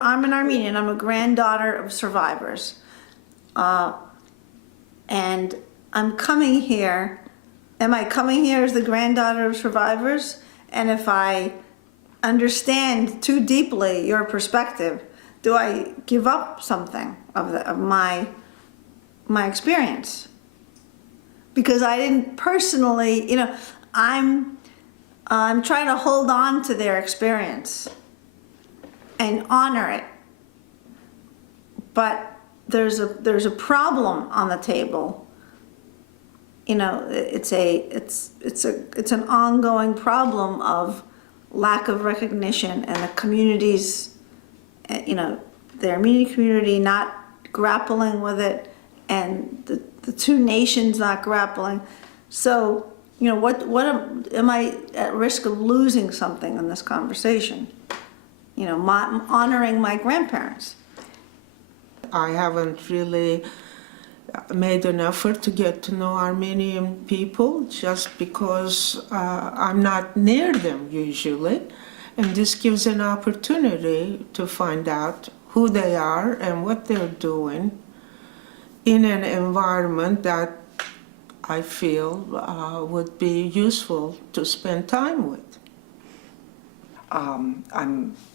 I'm an Armenian. I'm a granddaughter of survivors. And I'm coming here. Am I coming here as the granddaughter of survivors? And if I understand too deeply your perspective, do I give up something of my experience? Because I didn't personally, I'm trying to hold on to their experience and honor it. But there's a problem on the table. It's an ongoing problem of lack of recognition, and the communities, the Armenian community not grappling with it, and the two nations not grappling. So, am I at risk of losing something in this conversation? Honoring my grandparents. I haven't really made an effort to get to know Armenian people just because I'm not near them usually. And this gives an opportunity to find out who they are and what they're doing in an environment that I feel would be useful to spend time with.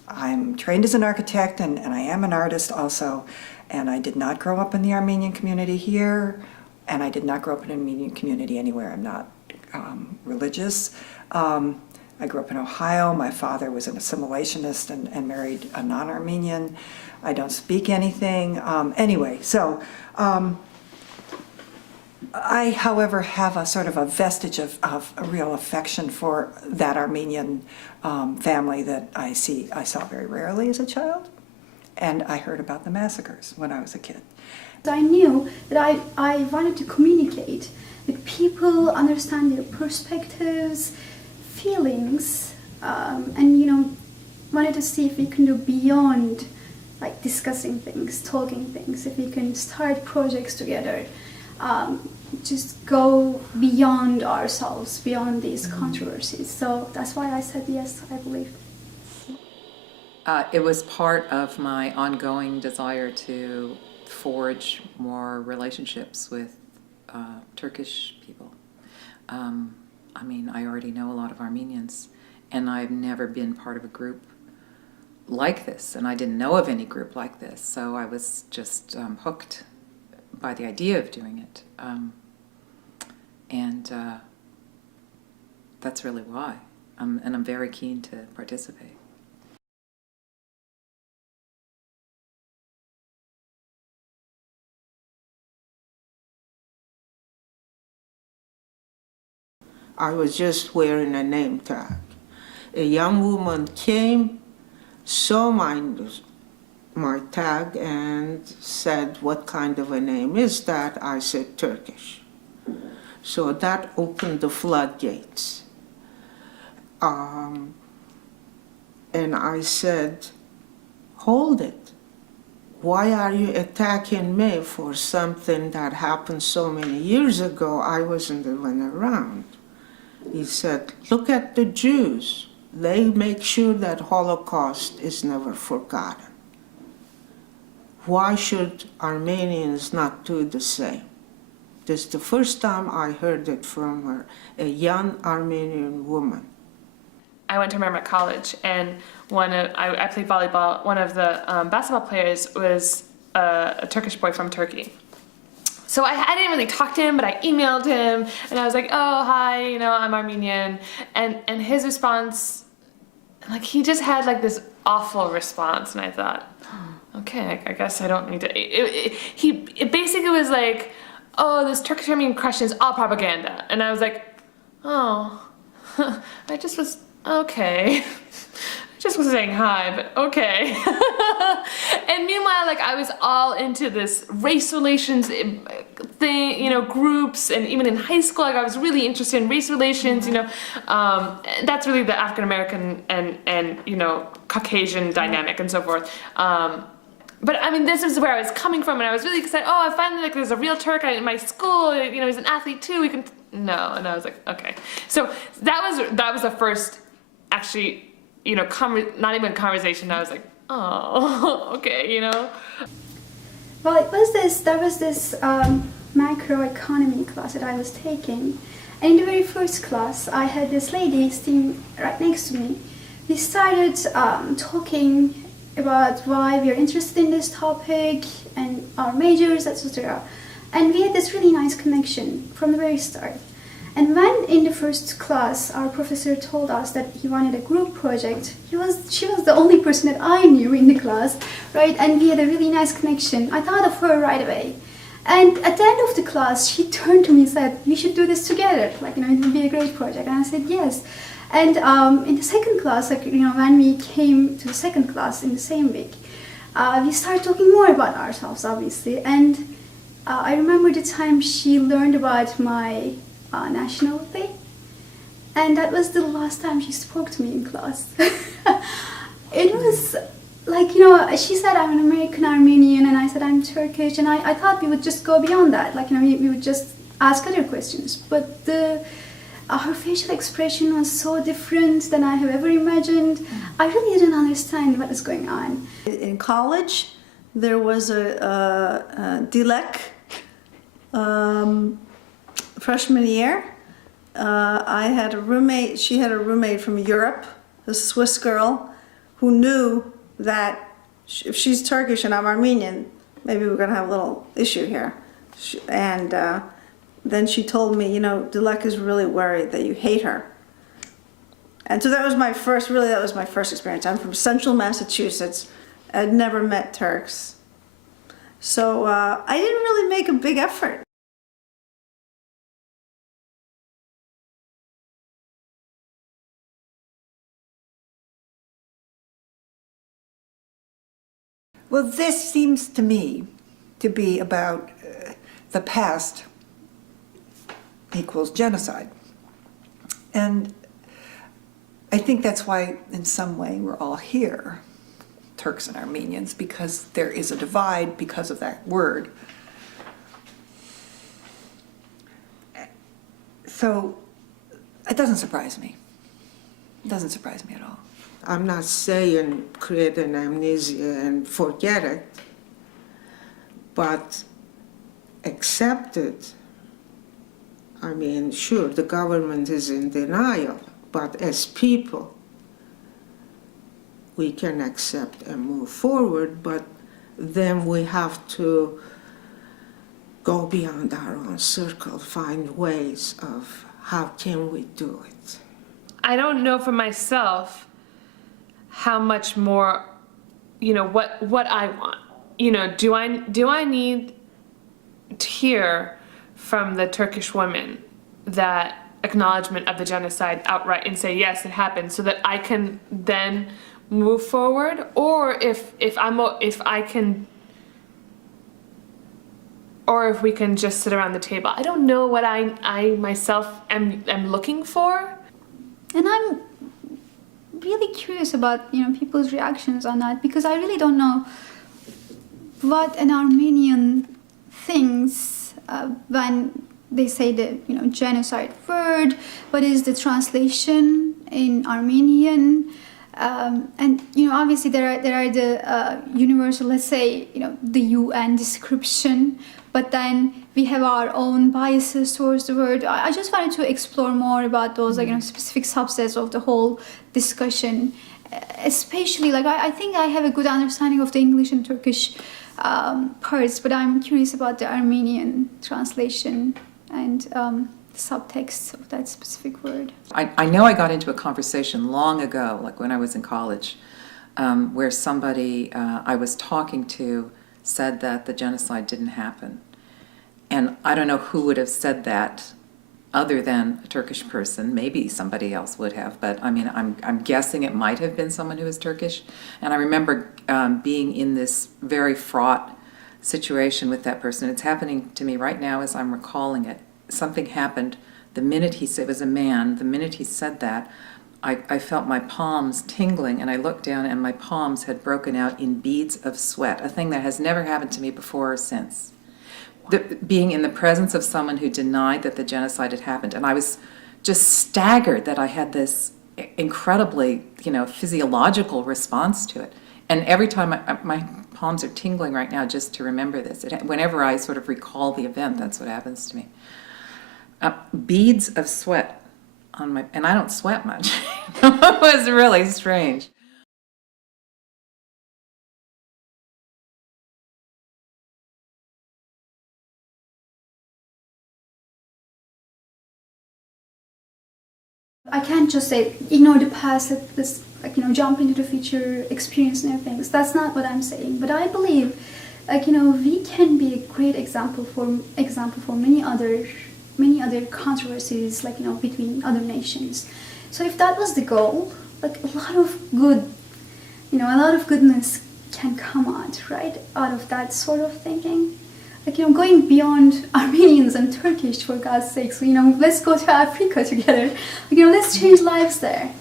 I'm trained as an architect, and I am an artist also, and I did not grow up in the Armenian community here, and I did not grow up in an Armenian community anywhere. I'm not religious. I grew up in Ohio. My father was an assimilationist and married a non-Armenian. I don't speak anything. Anyway, so I, however, have a sort of a vestige of a real affection for that Armenian family that I saw very rarely as a child, and I heard about the massacres when I was a kid. I knew that I wanted to communicate with people, understand their perspectives, feelings, and wanted to see if we can do beyond like discussing things, talking things, if we can start projects together. Just go beyond ourselves, beyond these controversies. So that's why I said yes, I believe. It was part of my ongoing desire to forge more relationships with Turkish people. I already know a lot of Armenians, and I've never been part of a group like this, and I didn't know of any group like this, so I was just hooked by the idea of doing it. That's really why. And I'm very keen to participate. I was just wearing a name tag. A young woman came, saw my tag and said, "What kind of a name is that?" I said, "Turkish." So that opened the floodgates. And I said, "Hold it. Why are you attacking me for something that happened so many years ago? I wasn't even around." He said, "Look at the Jews. They make sure that Holocaust is never forgotten. Why should Armenians not do the same?" This is the first time I heard it from her, a young Armenian woman. I went to Merrimack College, and I played volleyball. One of the basketball players was a Turkish boy from Turkey. So I didn't really talk to him, but I emailed him, and I was like, "Oh, hi, I'm Armenian," and his response, like, he just had like this awful response, and I thought, okay, I guess I don't need to. It basically was like, "Oh, this Turkish-Armenian question is all propaganda," and I was like, "Oh, I just was okay." Just was saying hi, but okay. And meanwhile, like, I was all into this race relations thing, groups, and even in high school, like, I was really interested in race relations, that's really the African-American and Caucasian dynamic and so forth. But this is where I was coming from, and I was really excited. Oh, I finally, like, there's a real Turk in my school, he's an athlete too, we can, no, and I was like, okay. So that was the first, actually, not even conversation. I was like, oh, okay, you know. Well, there was this macroeconomy class that I was taking. And in the very first class, I had this lady sitting right next to me. We started talking about why we are interested in this topic and our majors, etc. And we had this really nice connection from the very start. And when in the first class our professor told us that he wanted a group project, she was the only person that I knew in the class, right? And we had a really nice connection. I thought of her right away. And at the end of the class, she turned to me and said, "We should do this together. Like, it would be a great project." And I said, "Yes." And in the second class, when we came to the second class in the same week, we started talking more about ourselves, obviously. And I remember the time she learned about my nationality, and that was the last time she spoke to me in class. It was like, she said I'm an American Armenian, and I said I'm Turkish, and I thought we would just go beyond that, like, we would just ask other questions. But her facial expression was so different than I have ever imagined. I really didn't understand what was going on. In college, there was a DLEC freshman year. I had a roommate, she had a roommate from Europe, a Swiss girl, who knew that if she's Turkish and I'm Armenian, maybe we're gonna have a little issue here. Then she told me, Dilek is really worried that you hate her. And so that was my first experience. I'm from central Massachusetts. I'd never met Turks. So I didn't really make a big effort. Well, this seems to me to be about the past equals genocide. And I think that's why, in some way, we're all here, Turks and Armenians, because there is a divide because of that word. So it doesn't surprise me. It doesn't surprise me at all. I'm not saying create an amnesia and forget it, but accept it. I mean, sure, the government is in denial, but as people, we can accept and move forward, but then we have to go beyond our own circle, find ways of how can we do it. I don't know for myself how much more, what I want. Do I need to hear from the Turkish women that acknowledgement of the genocide outright and say, yes, it happened, so that I can then move forward? Or if we can just sit around the table. I don't know what I myself am looking for. And I'm really curious about people's reactions on that, because I really don't know what an Armenian thinks when they say the genocide word. What is the translation in Armenian? And obviously there are the universal, let's say, the UN description, but then we have our own biases towards the word. I just wanted to explore more about those, specific subsets of the whole discussion. Especially, I think I have a good understanding of the English and Turkish parts, but I'm curious about the Armenian translation and the subtext of that specific word. I know I got into a conversation long ago, like when I was in college, where somebody I was talking to said that the genocide didn't happen. And I don't know who would have said that other than a Turkish person. Maybe somebody else would have, but I mean, I'm guessing it might have been someone who was Turkish. And I remember being in this very fraught situation with that person. It's happening to me right now as I'm recalling it. Something happened the minute he said, it was a man, the minute he said that, I felt my palms tingling, and I looked down and my palms had broken out in beads of sweat, a thing that has never happened to me before or since. Being in the presence of someone who denied that the genocide had happened, and I was just staggered that I had this incredibly, physiological response to it. And every time, my palms are tingling right now just to remember this. Whenever I sort of recall the event, that's what happens to me. Beads of sweat on my, and I don't sweat much. It was really strange. I can't just say ignore the past, jump into the future, experience new things. That's not what I'm saying. But I believe, we can be a great example for many other controversies, between other nations. So if that was the goal, a lot of goodness can come out, right, out of that sort of thinking. Going beyond Armenians and Turkish, for God's sakes, let's go to Africa together. Let's change lives there.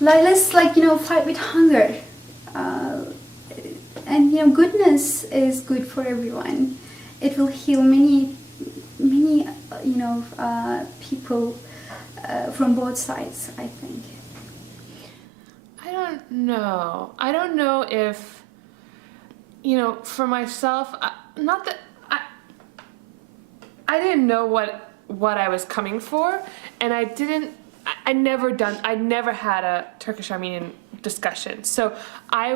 Let's, fight with hunger. And, goodness is good for everyone. It will heal many, people from both sides, I think. I don't know. I don't know if, for myself, not that I didn't know what I was coming for, and I never had a Turkish-Armenian discussion. So I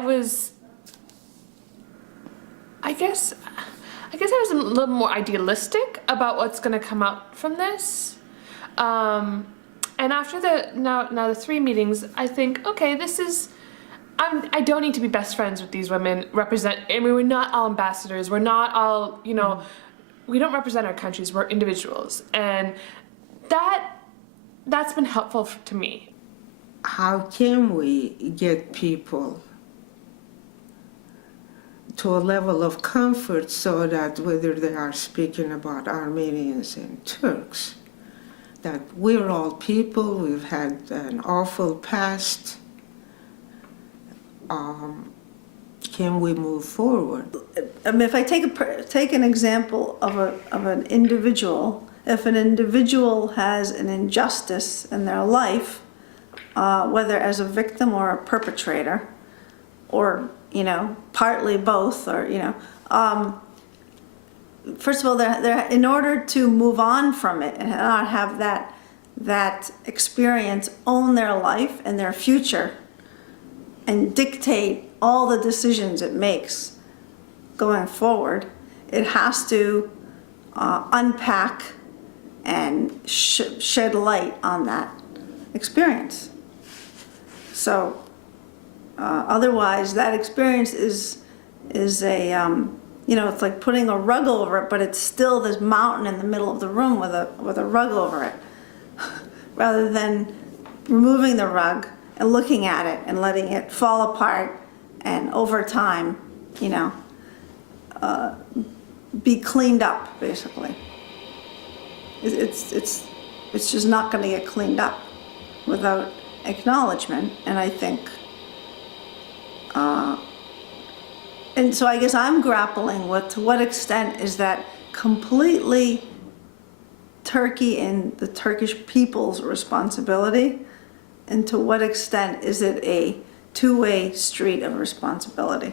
guess I was a little more idealistic about what's going to come out from this. And after the 3 meetings, I think, okay, I don't need to be best friends with these women. We're not all ambassadors. We're not all, we don't represent our countries. We're individuals, and that's been helpful to me. How can we get people to a level of comfort so that whether they are speaking about Armenians and Turks, that we're all people, we've had an awful past, can we move forward? If I take an example of an individual, if an individual has an injustice in their life, whether as a victim or a perpetrator, or partly both, or first of all, they're in order to move on from it and not have that experience own their life and their future and dictate all the decisions it makes going forward, it has to unpack and shed light on that experience. So otherwise, that experience is a it's like putting a rug over it, but it's still this mountain in the middle of the room with a rug over it, rather than removing the rug and looking at it and letting it fall apart, and over time, be cleaned up, basically. It's just not going to get cleaned up without acknowledgement, and I think, and so I guess I'm grappling with, to what extent is that completely Turkey and the Turkish people's responsibility, and to what extent is it a two-way street of responsibility?